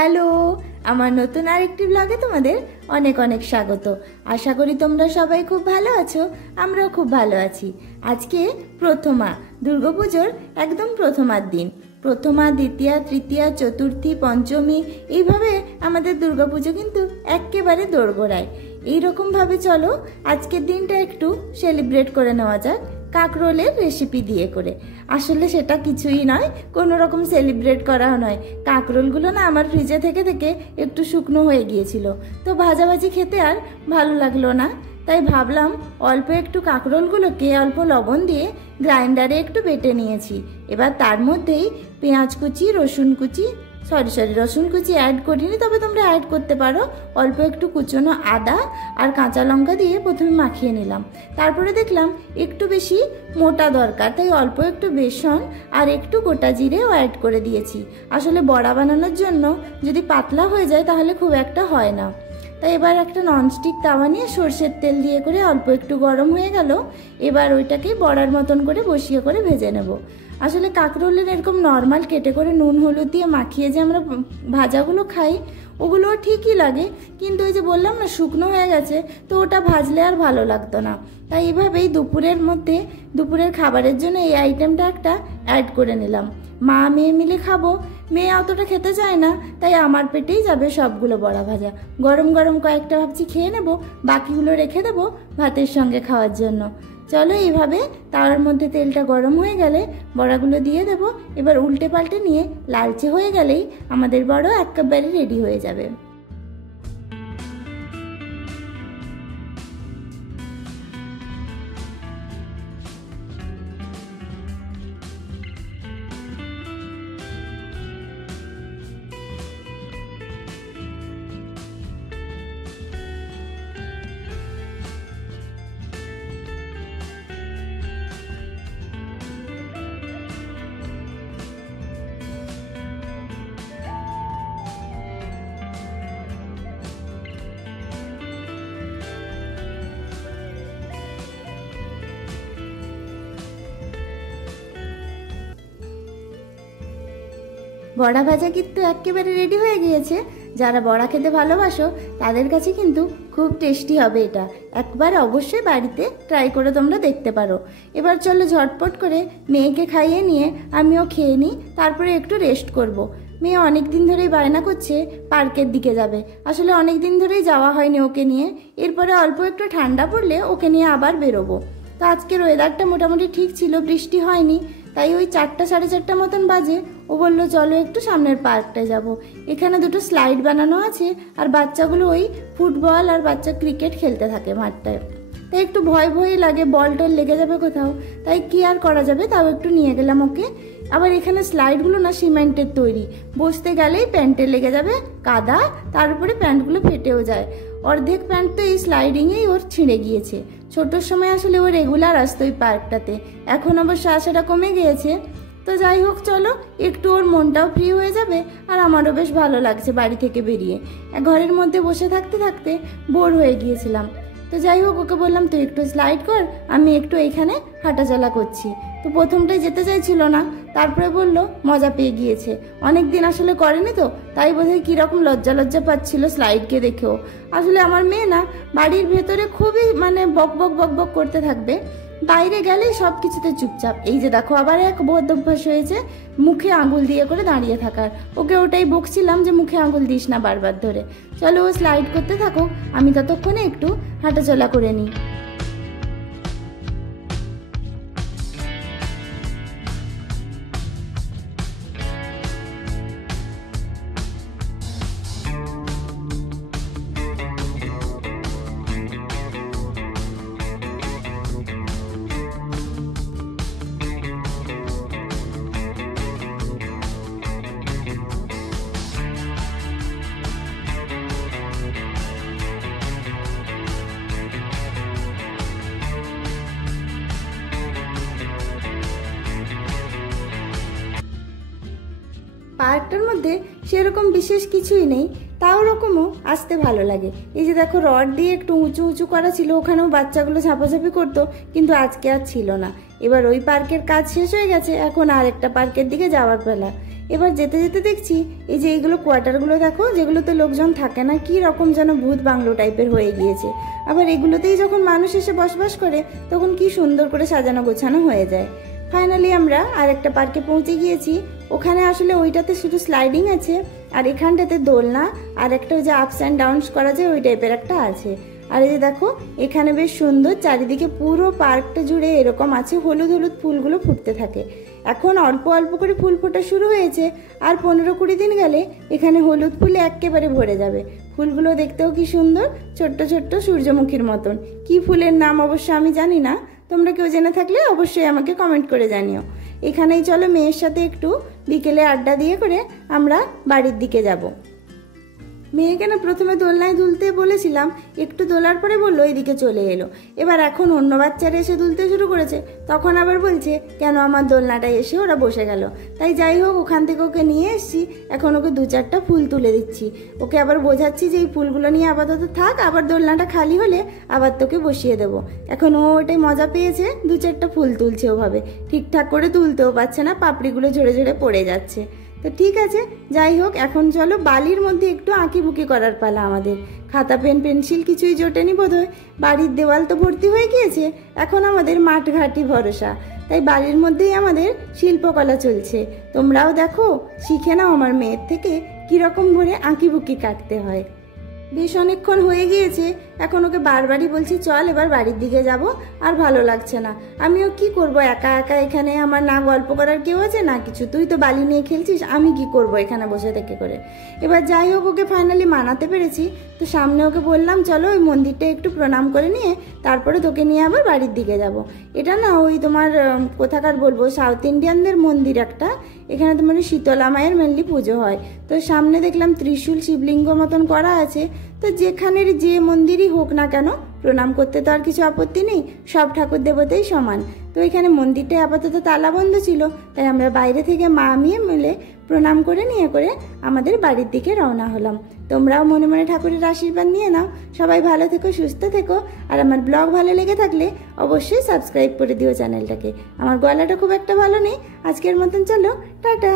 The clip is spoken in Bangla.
হ্যালো, আমার নতুন আরেকটি ব্লগে তোমাদের অনেক অনেক স্বাগত। আশা করি তোমরা সবাই খুব ভালো আছো, আমরাও খুব ভালো আছি। আজকে প্রথমা, দুর্গাপুজোর একদম প্রথমার দিন। প্রথমা, দ্বিতীয়া, তৃতীয়া, চতুর্থী, পঞ্চমী, এইভাবে আমাদের দুর্গাপুজো কিন্তু একেবারে দোরগোড়ায়। এইরকমভাবে চলো আজকের দিনটা একটু সেলিব্রেট করে নেওয়া যাক কাকরোলের রেসিপি দিয়ে করে। আসলে সেটা কিছুই নয়, কোনো রকম সেলিব্রেট করাও নয়। কাকরোলগুলো না আমার ফ্রিজে থেকে থেকে একটু শুকনো হয়ে গিয়েছিল, তো ভাজাভাজি খেতে আর ভালো লাগলো না। তাই ভাবলাম অল্প একটু কাকরোলগুলোকে অল্প লবণ দিয়ে গ্রাইন্ডারে একটু বেটে নিয়েছি। এবার তার মধ্যেই পেঁয়াজ কুচি, রসুন কুচি রসুন কুচি অ্যাড করিনি, তবে তোমরা অ্যাড করতে পারো। অল্প একটু কুচনো আদা আর কাঁচা লঙ্কা দিয়ে প্রথমে মাখিয়ে নিলাম। তারপরে দেখলাম একটু বেশি মোটা দরকার, তাই অল্প একটু বেসন আর একটু গোটা জিরেও অ্যাড করে দিয়েছি। আসলে বড়া বানানোর জন্য যদি পাতলা হয়ে যায় তাহলে খুব একটা হয় না। তাই এবার একটা ননস্টিক তাওয়া নিয়ে সর্ষের তেল দিয়ে করে অল্প একটু গরম হয়ে গেল। এবার ওইটাকেই বড়ার মতন করে বসিয়ে করে ভেজে নেব। আসলে কাকরোলের এরকম নর্মাল কেটে করে নুন হলুদ দিয়ে মাখিয়ে যে আমরা ভাজাগুলো খাই ওগুলোও ঠিকই লাগে, কিন্তু ওই যে বললাম না শুকনো হয়ে গেছে, তো ওটা ভাজলে আর ভালো লাগতো না। তাই এইভাবেই দুপুরের খাবারের জন্য এই আইটেমটা একটা অ্যাড করে নিলাম। মা মেয়ে মিলে খাবো, মেয়ে অতটা খেতে চায় না, তাই আমার পেটেই যাবে সবগুলো বড়া ভাজা। গরম গরম কয়েকটা ভাবছি খেয়ে নেব, বাকিগুলো রেখে দেবো ভাতের সঙ্গে খাওয়ার জন্য। চলো এইভাবে তাওয়ার মধ্যে তেলটা গরম হয়ে গেলে বড়াগুলো দিয়ে দেবো। এবার উল্টে পাল্টে নিয়ে লালচে হয়ে গেলেই আমাদের বড়া একেবারে রেডি হয়ে যাবে। বড়া ভাজা কিন্তু একেবারে রেডি হয়ে গিয়েছে। যারা বড়া খেতে ভালোবাসো তাদের কাছে কিন্তু খুব টেস্টি হবে এটা। একবার অবশ্যই বাড়িতে ট্রাই করে তোমরা দেখতে পারো। এবার চলো ঝটপট করে মেয়েকে খাইয়ে নিয়ে আমিও খেয়ে নিই, তারপরে একটু রেস্ট করব। মেয়ে অনেক দিন ধরেই বায়না করছে পার্কের দিকে যাবে। আসলে অনেক দিন ধরেই যাওয়া হয়নি ওকে নিয়ে। এরপরে অল্প একটু ঠান্ডা পড়লে ওকে নিয়ে আবার বেরোবো। তো আজকের ওয়েদারটা মোটামুটি ঠিক ছিল, বৃষ্টি হয়নি। তাই ওই 4টা সাড়ে 4টা মতন বাজে ও বললো চলো একটু সামনের পার্কটায় যাব। এখানে দুটো স্লাইড বানানো আছে, আর বাচ্চাগুলো ওই ফুটবল আর বাচ্চা ক্রিকেট খেলতে থাকে মাঠটায়। তাই একটু ভয় ভয়ই লাগে, বল টল লেগে যাবে কোথাও, তাই কি আর করা যাবে, তাও একটু নিয়ে গেলাম ওকে। আবার এখানে স্লাইডগুলো না সিমেন্টের তৈরি, বসতে গেলেই প্যান্টে লেগে যাবে কাদা, তার উপরে প্যান্টগুলো ফেটেও যায়। অর্ধেক প্যান্ট তো এই স্লাইডিংয়েই ওর ছিঁড়ে গিয়েছে। ছোটোর সময় আসলে ও রেগুলার আসতো ওই পার্কটাতে, এখন অবশ্য আসাটা কমে গিয়েছে। তো যাই হোক চলো, একটু ওর মনটাও ফ্রি হয়ে যাবে, আর আমারও বেশ ভালো লাগছে বাড়ি থেকে বেরিয়ে। ঘরের মধ্যে বসে থাকতে থাকতে বোর হয়ে গিয়েছিলাম। তো যাই হোক ওকে বললাম তুই একটু স্লাইড কর, আমি একটু এখানে হাঁটাচলা করছি। তো প্রথমটাই যেতে চাইছিল না, তারপরে বললো মজা পেয়ে গিয়েছে, অনেক দিন আসলে করেনি তো, তাই বোধহয় কীরকম লজ্জা লজ্জা পাচ্ছিল স্লাইডকে দেখেও। আসলে আমার মেয়ে না বাড়ির ভেতরে খুবই বক বক বক বক করতে থাকবে, বাইরে গেলেই সব কিছুতে চুপচাপ। এই যে দেখো আবার এক বদ অভ্যাস হয়েছে মুখে আঙুল দিয়ে করে দাঁড়িয়ে থাকার। ওকে ওটাই বকছিলাম যে মুখে আঙুল দিস না বারবার ধরে। চলো ও স্লাইড করতে থাকুক, আমি ততক্ষণে একটু হাঁটাচলা করে নিই। পার্কটার মধ্যে সেরকম বিশেষ কিছুই নেই, তাও রকমও আসতে ভালো লাগে। এই যে দেখো রড দিয়ে একটু উঁচু উঁচু করা ছিল, ওখানেও বাচ্চাগুলো ঝাপাঝাপি করতো, কিন্তু আজকে আর ছিল না। এবার ওই পার্কের কাজ শেষ হয়ে গেছে, এখন আর একটা পার্কের দিকে যাওয়ার পালা। এবার যেতে যেতে দেখছি এই যে এইগুলো কোয়ার্টারগুলো দেখো, যেগুলোতে লোকজন থাকে না, কি রকম যেন ভূত বাংলো টাইপের হয়ে গিয়েছে। আবার এগুলোতেই যখন মানুষ এসে বসবাস করে তখন কি সুন্দর করে সাজানো গোছানো হয়ে যায়। ফাইনালি আমরা আর একটা পার্কে পৌঁছে গিয়েছি। ওখানে আসলে ওইটাতে শুধু স্লাইডিং আছে, আর এখানটাতে দোলনা আর একটা ওই যে আপস অ্যান্ড ডাউনস করা যায় ওই টাইপের একটা আছে। আর এই যে দেখো এখানে বেশ সুন্দর, চারিদিকে পুরো পার্কটা জুড়ে এরকম আছে, হলুদ হলুদ ফুলগুলো ফুটতে থাকে। এখন অল্প অল্প করে ফুল ফোটা শুরু হয়েছে, আর 15-20 দিন গেলে এখানে হলুদ ফুলে একেবারে ভরে যাবে। ফুলগুলো দেখতেও কি সুন্দর, ছোট্ট ছোট্ট সূর্যমুখীর মতন। কি ফুলের নাম অবশ্য আমি জানি না, তোমরা কেউ জেনে থাকলে অবশ্যই আমাকে কমেন্ট করে জানিও। এখানেই চলো মেয়ের সাথে একটু বিকেলে আড্ডা দিয়ে করে আমরা বাড়ির দিকে যাব। মেয়েকে না প্রথমে দোলনায় দুলতে বলেছিলাম, একটু দোলার পরে বললো এইদিকে চলে এলো। এবার এখন অন্য বাচ্চারা এসে দুলতে শুরু করেছে, তখন আবার বলছে কেন আমার দোলনাটায় এসে ওরা বসে গেল। তাই যাই হোক ওখান থেকে ওকে নিয়ে এসছি, এখন ওকে 2-4টা ফুল তুলে দিচ্ছি। ওকে আবার বোঝাচ্ছি যে এই ফুলগুলো নিয়ে আপাতত থাক, আবার দোলনাটা খালি হলে আবার তোকে বসিয়ে দেবো। এখন ও ওটাই মজা পেয়েছে, 2-4টা ফুল তুলছে ওভাবে, ঠিকঠাক করে তুলতেও পারছে না, পাপড়িগুলো ঝরে ঝরে পড়ে যাচ্ছে। তো ঠিক আছে, যাই হোক এখন চলো বালির মধ্যে একটু আঁকিবুকি করার পালা আমাদের। খাতা পেন পেন্সিল কিছুই জোটেনি বোধহয়, বাড়ির দেওয়াল তো ভর্তি হয়ে গিয়েছে, এখন আমাদের মাঠঘাটি ভরসা। তাই বাড়ির মধ্যেই আমাদের শিল্পকলা চলছে। তোমরাও দেখো, শিখে নাও আমার মেয়ের থেকে কীরকম করে আঁকিবুকি কাটতে হয়। বেশ অনেকক্ষণ হয়ে গিয়েছে, এখন ওকে বারবারই বলছি চল এবার বাড়ির দিকে যাব, আর ভালো লাগছে না। আমিও কি করব একা একা এখানে, আমার না গল্প করার কেউ আছে না কিছু, তুই তো বালি নিয়ে খেলছিস, আমি কি করব এখানে বসে থেকে করে। এবার যাই হোক ওকে ফাইনালি মানাতে পেরেছি। তো সামনে ওকে বললাম চলো ওই মন্দিরটা একটু প্রণাম করে নিয়ে তারপরে তোকে নিয়ে আবার বাড়ির দিকে যাব। এটা না ওই তোমার কোথাকার বলবো, সাউথ ইন্ডিয়ানদের মন্দির একটা, এখানে তোমার শীতলা মায়ের মেনলি পুজো হয়। তো সামনে দেখলাম ত্রিশূল শিবলিঙ্গ মতন করা আছে। তো যেখানের যে মন্দিরই হোক না কেন প্রণাম করতে তো আর কিছু আপত্তি নেই, সব ঠাকুর দেবতাই সমান। তো এখানে মন্দিরটাই আপাতত তালা বন্ধ ছিল, তাই আমরা বাইরে থেকে মা মেয়ে মিলে প্রণাম করে নিয়ে করে আমাদের বাড়ির দিকে রওনা হলাম। তোমরাও মনে মনে ঠাকুরের আশীর্বাদ নিয়ে নাও। সবাই ভালো থেকো, সুস্থ থেকো, আর আমার ব্লগ ভালো লেগে থাকলে অবশ্যই সাবস্ক্রাইব করে দিও চ্যানেলটাকে। আমার গলাটা খুব একটা ভালো নেই, আজকের মতন চলো টাটা।